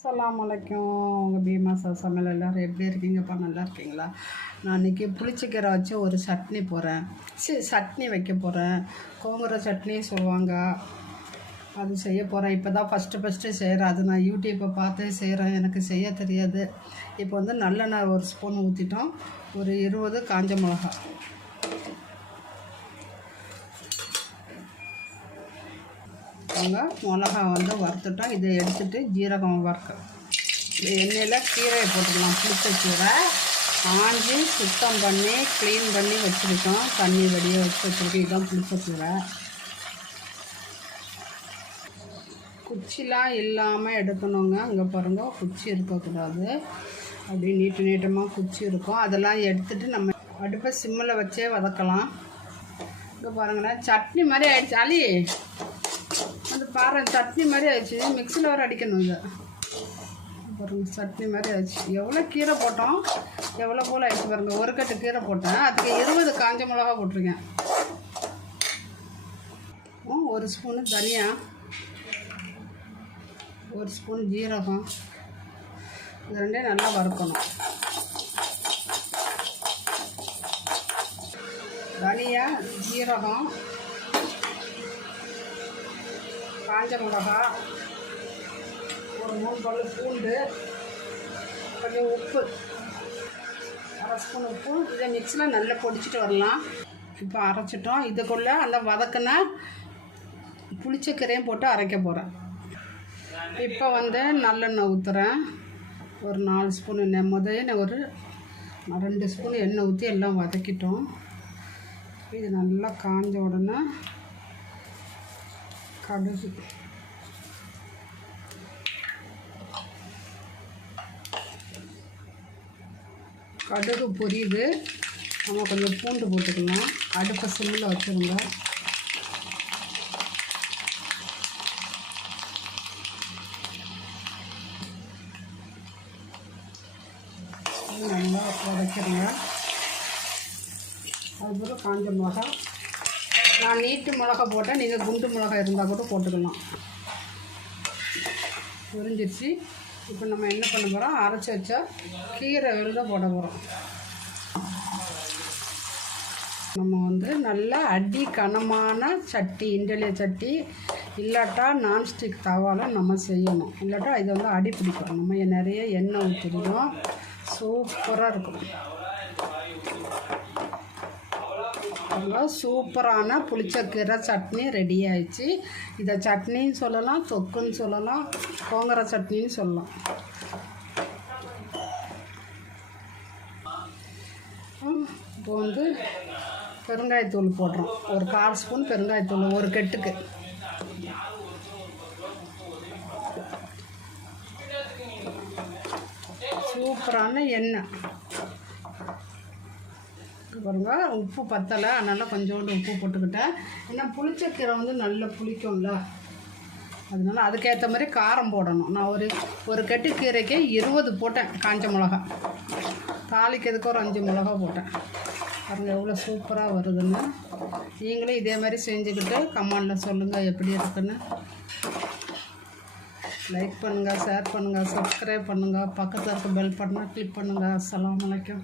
சலாம் வலைக்கும் உங்கள் பீமாசா சமையல் எல்லோரும் எப்படி இருக்கீங்கப்பா? நல்லா இருக்கீங்களா? நான் இன்றைக்கி புளிச்சக்கீரை வச்சு ஒரு சட்னி போகிறேன் சி சட்னி வைக்க போகிறேன் கோங்குற சட்னி சொல்லுவாங்க. அது செய்ய போகிறேன் இப்போ தான் ஃபஸ்ட்டு ஃபஸ்ட்டு செய்கிறேன் அது நான் யூடியூப்பை பார்த்து செய்கிறேன் எனக்கு செய்ய தெரியாது. இப்போ வந்து நல்லெண்ணெய் ஒரு ஸ்பூன் ஊற்றிட்டோம் ஒரு இருபது காஞ்ச மிளகா அவங்க மிளகா வந்து வறுத்துட்டோம் இதை எடுத்துகிட்டு ஜீரகம் வறுக்க. எண்ணெயில் கீரையை போட்டுக்கலாம். புளித்த கீரை ஆஞ்சி சுத்தம் பண்ணி க்ளீன் பண்ணி வச்சுருக்கோம். தண்ணி வெளியே வச்சு வச்சுருக்கோம். இதுதான் புளித்த கீரை குச்சிலாம் இல்லாமல் எடுக்கணுங்க. அங்கே பாருங்க குச்சி இருக்கக்கூடாது. அப்படி நீட்டு நீட்டமாக குச்சி இருக்கும். அதெல்லாம் எடுத்துகிட்டு நம்ம அடுப்பை சிம்மில் வச்சே வதக்கலாம். இங்கே பாருங்களேன் சட்னி மாதிரி ஆயிடுச்சு. அலி. பாரு சட்னி மாதிரி ஆயிடுச்சு. மிக்சியில் வர அடிக்கணும் இதை. பாருங்க சட்னி மாதிரி ஆயிடுச்சு. எவ்வளோ கீரை போட்டோம்? எவ்வளோ போல் ஆயிடுச்சு பாருங்க. ஒரு கட்டு கீரை போட்டேன். அதுக்கு இருபது காஞ்ச மிளகா போட்டிருக்கேன். ம், ஒரு ஸ்பூனு தனியா. ஒரு ஸ்பூன் ஜீரகம். இது ரெண்டையும் நல்லா வறுக்கணும். தனியா ஜீரகம். காஞ்ச மிளகா ஒரு மூணு பல்லு பூண்டு கொஞ்சம் உப்பு அரை ஸ்பூன் உப்பு. இதை மிக்ஸியில் நல்லா பொடிச்சிட்டு வரலாம். இப்போ அரைச்சிட்டோம். இதுக்குள்ளே அந்த வதக்கின புளிச்சக்கீரையும் போட்டு அரைக்க போகிறேன் இப்போ வந்து நல்லெண்ணெய் ஊற்றுறேன் ஒரு நாலு ஸ்பூன் எண்ணெய். முதல்ல ஒரு ரெண்டு ஸ்பூன் எண்ணெய் ஊற்றி எல்லாம் வதக்கிட்டோம். இது நல்லா காஞ்ச உடனே கடுகு கடுகு பொரியுது. நம்ம கொஞ்சம் பூண்டு போட்டுக்கலாம். அடுப்பை சிம்மில் வச்சுருங்க. நல்லா வதக்கிடுங்க அதுக்கப்புறம் காஞ்ச மிளகா நான் நீட்டு மிளகா போட்டேன். நீங்கள் குண்டு மிளகா இருந்தால் கூட போட்டுக்கலாம். உறிஞ்சிச்சு இப்போ நம்ம என்ன பண்ண போகிறோம் அரைச்சி வச்சா கீரை விழுத போட போகிறோம் நம்ம வந்து நல்லா அடி கனமான சட்டி இண்டலிய சட்டி இல்லாட்டா நான்ஸ்டிக் தவால நம்ம செய்யணும். இல்லாட்டா இது வந்து அடி பிடிக்கும் நம்ம நிறைய எண்ணெய் ஊற்றிடுவோம் சூப்பராக இருக்கும். அவ்வளோ சூப்பரான புளிச்சக்கீரை சட்னி ரெடி ஆயிடுச்சு. இதை சட்னின்னு சொல்லலாம் தொக்குன்னு சொல்லலாம் கோங்கரை சட்னின்னு சொல்லலாம். இப்போ வந்து பெருங்காயத்தூள் போடுறோம். ஒரு கால் ஸ்பூன் பெருங்காயத்தூள் ஒரு கெட்டுக்கு. சூப்பரான எண்ணெய். பாருங்க. உப்பு பத்தலை. அதனால் கொஞ்சோண்டு உப்பு போட்டுக்கிட்டேன். ஏன்னா புளிச்சக்கீரை வந்து நல்லா புளிக்கும்ல. அதனால் அதுக்கேற்ற மாதிரி காரம் போடணும். நான் ஒரு ஒரு கட்டு கீரைக்கு இருபது போட்டேன் காஞ்ச மிளகா. தாளிக்கிறதுக்கு ஒரு அஞ்சு மிளகா போட்டேன். பாருங்கள் எவ்வளோ சூப்பராக வருதுன்னு. நீங்களும் இதே மாதிரி செஞ்சுக்கிட்டு கமெண்டில் சொல்லுங்கள் எப்படி இருக்குன்னு. லைக் பண்ணுங்கள் ஷேர் பண்ணுங்கள் சப்ஸ்கிரைப் பண்ணுங்கள் பக்கத்தில் இருக்க பெல் பட்டனை கிளிக் பண்ணுங்கள் அஸ்லாம் வலைக்கம்